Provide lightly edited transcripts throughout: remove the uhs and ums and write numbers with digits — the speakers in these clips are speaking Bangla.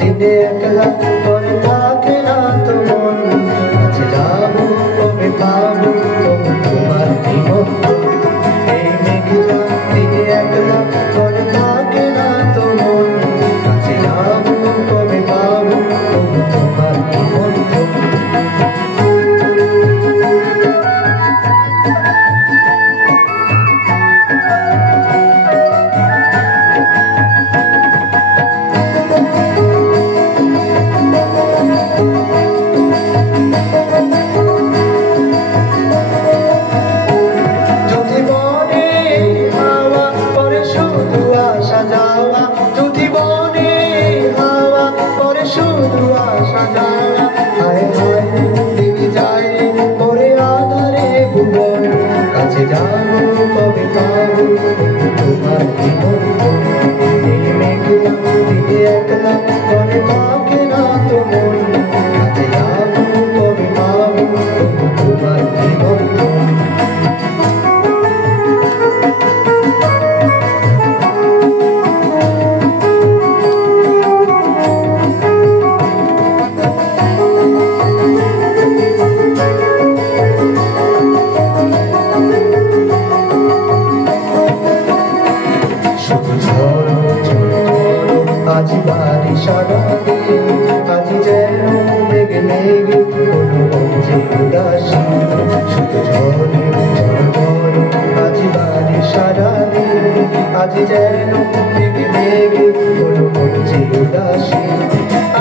দিনে একলা পরে থাকে না তো মন কাছে যাবো কবে পাবো তোমার নিমন্ত্রণ এই মেঘলা দিনে একলা পরে থাকে না তো মন কাছে যাবো কবে পাবো তোমার নিমন্ত্রণ কাছে যাবো কবে পাবো তোমার নিমন্ত্রণ এই মেঘলা দিনে একলা পরে থাকে না তো মন কাছে যাবো কবে পাবো তোমার নিমন্ত্রণ আজ বাড়ি সারা দিন আজ যেন মেঘে মেঘে হলো যে উদাসী শুধু ঝরে ঝড় আজ বাড়ি সারা দিন আজ যেন মেঘে মেঘে হলো যে উদাসী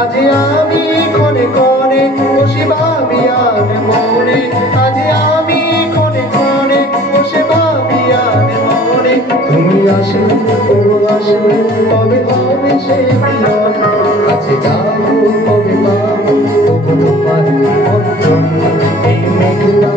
আজ আমি ক্ষণে ক্ষণে বসে ভাবি আর মনে আজ আমি ক্ষণে ক্ষণে বসে ভাবি আর মনে তুমি আসলে ও আসলে কবে হবে সে মিলন কাছে যাবো কবে পাবো তোমার নিমন্ত্রণ এই মেঘলা